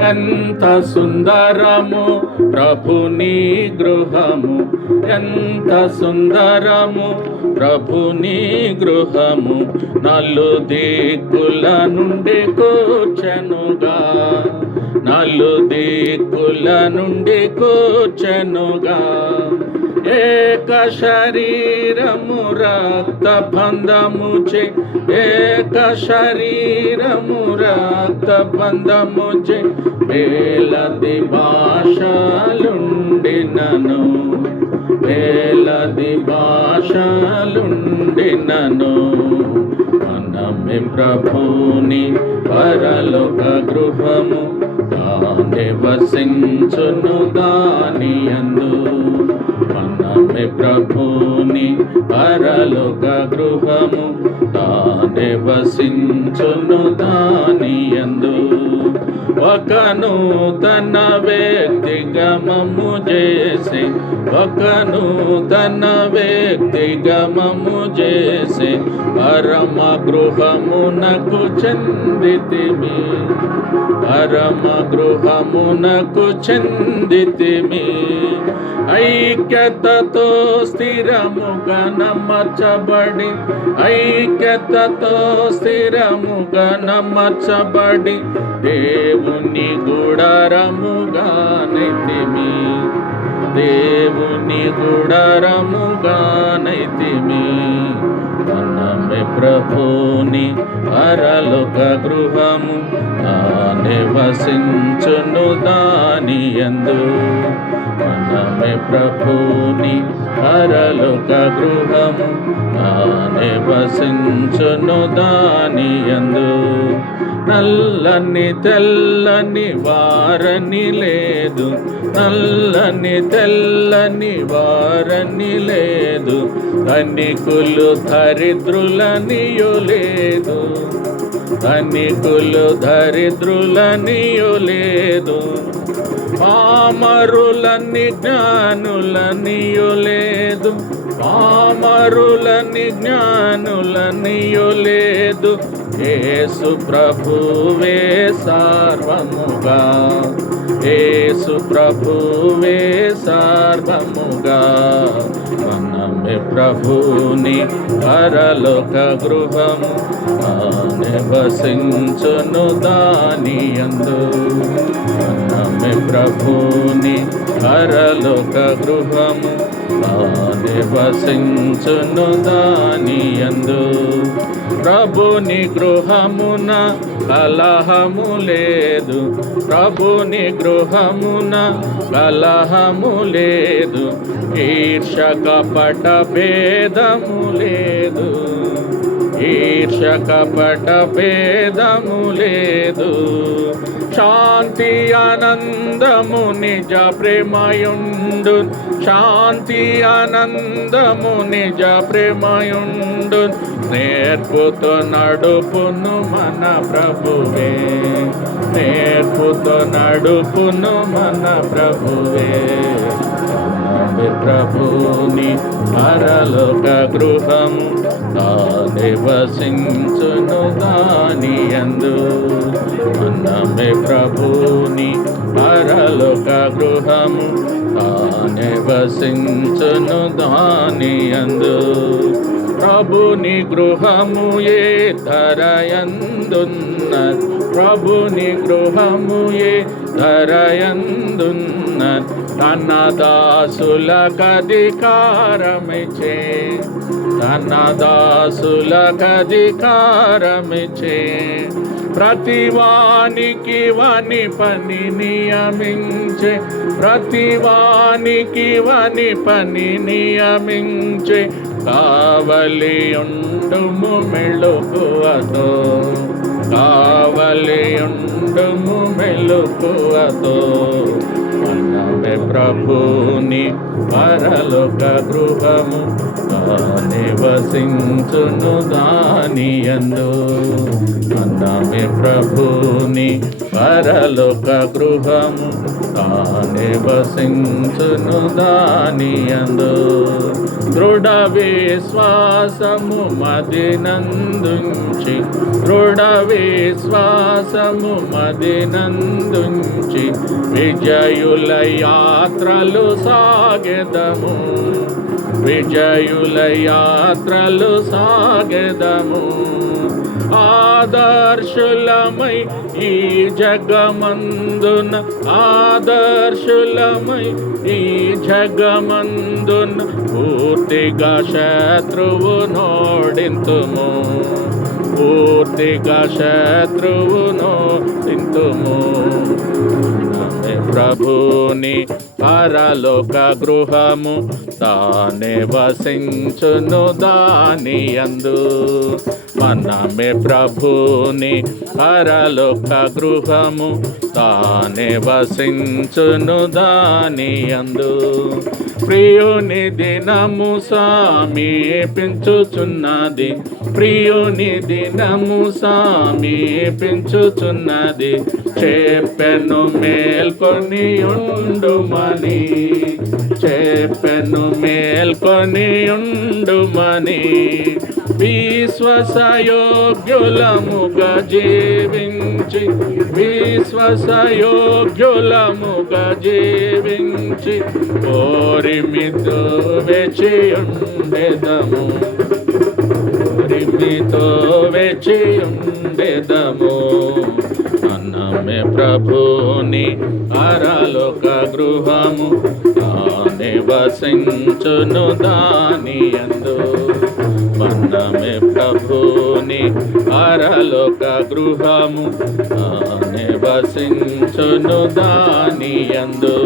ఎంత సుందరము ప్రభుని గృహము, ఎంత సుందరము ప్రభుని గృహము. నలుదిక్కుల నుండి కూర్చెనుగా, నలుదిక్కుల నుండి కూర్చెనుగా. ఏక శరీరము రక్త బంధముచే, ఏక శరీరము రక్త బంధముచే. వేలది భాషలుండినను, వేలది భాషలుండినను. మనమే ప్రభుని పరలోక గృహము, తానే వసించును దాని యందు. మనమే ప్రభుని పరలోక గృహము, తానే వసించును దాని యందు. ఒక నూతన వ్యక్తిగమము చేసి, ఒక నూతన వ్యక్తిగమము చేసి. పరమ గృహమునకు చెందితిమి, పరమ గృహమునకు చెందితిమి. ఐక్యతతో స్థిరముగా నమర్చబడి, ఐక్యతతో స్థిరముగా నమర్చబడి. దేవుని గుడారముగా నైతిమి, దేవుని గుడారముగా నైతిమి. మనమే ప్రభుని పరలోక గృహము, తానే వసించును దాని యందు. మనమే ప్రభుని పరలోక గృహము, తానే వసించును దాని యందు. నల్లని తెల్లని వారని లేదు, నల్లని తెల్లని వారని లేదు. ధనికులు దరిద్రులనియు లేదు, ధనికులు దరిద్రులనియు లేదు. పామరులని జ్ఞానులనియు లేదు, పామరులని జ్ఞానులనియు లేదు. యేసు ప్రభువే సర్వముగా, యేసు ప్రభువే సర్వముగా. మనమే ప్రభుని పరలోక గృహము, తానే వసించును దాని యందు. మనమే ప్రభుని పరలోక గృహము, తానే వసించును దాని యందు. ప్రభుని గృహమున కలహము లేదు, ప్రభుని గృహమున కలహము లేదు. ఈర్ష కపట భేదము లేదు, ఈర్ష కపట భేదము లేదు. శాంతి ఆనందము నిజ ప్రేమయుండు, శాంతి ఆనందము నిజ ప్రేమయుండు. నేర్పుతో నడుపును మన ప్రభువే, నేర్పుతో నడుపును మన ప్రభువే. ప్రభుని పరలోక గృహము, తానే వసించును దాని యందు. మనమే ప్రభుని పరలోక గృహము, తానే వసించును దాని యందు. ప్రభుని గృహము ఏ ధరయందున్నది, ప్రభుని గృహము ఏ ధరయందున్నది. తన దాసులకధికారమిచ్చే, తన దాసులకధికారమిచ్చే. ప్రతివానికి వాని పని నియమించే, ప్రతివానికి వాని పని నియమించే. కావలియుండుము మెళుకువతో, కావలియుండుము మెళుకువతో. మనమే ప్రభుని పరలోక గృహము నివసించును దానియందు. మనమే ప్రభుని పరలోక గృహము నివసించును దానియందు. దృఢ విశ్వాసము మదినందుంచి, దృఢ విశ్వాసము మదినందుంచి విజయుల యాత్రలు సాగెదము, విజయుల యాత్రలు సాగెదము. ఆదర్శులమై ఈ జగమందున, ఆదర్శులమై ఈ జగమందున పూర్తిగా శత్రువు నోడింతుము, పూర్తిగా శత్రువు నోడింతుము. ప్రభుని పరలోక గృహము తానే వసించును దానియందు. మనమే ప్రభుని పరలోక గృహము తానే వసించును దానియందు. ప్రియుని దినము సమీపించుచున్నది, ప్రియుని దినము సమీపించుచున్నది. చెప్పెను మేల్కొని ఉండుమని, చెప్పెను మేల్కొని ఉండుమని. విశ్వాసయోగ్యులముగా జీవించి, విశ్వాసయోగ్యులముగా జీవించి ఓరిమితో వేచి ఉండెదము, ఓరిమితో వేచి ఉండెదము. మనమే ప్రభుని పరలోక గృహము నివసించును దానియందు. మనమే ప్రభుని పరలోక గృహము నివసించును దానియందు.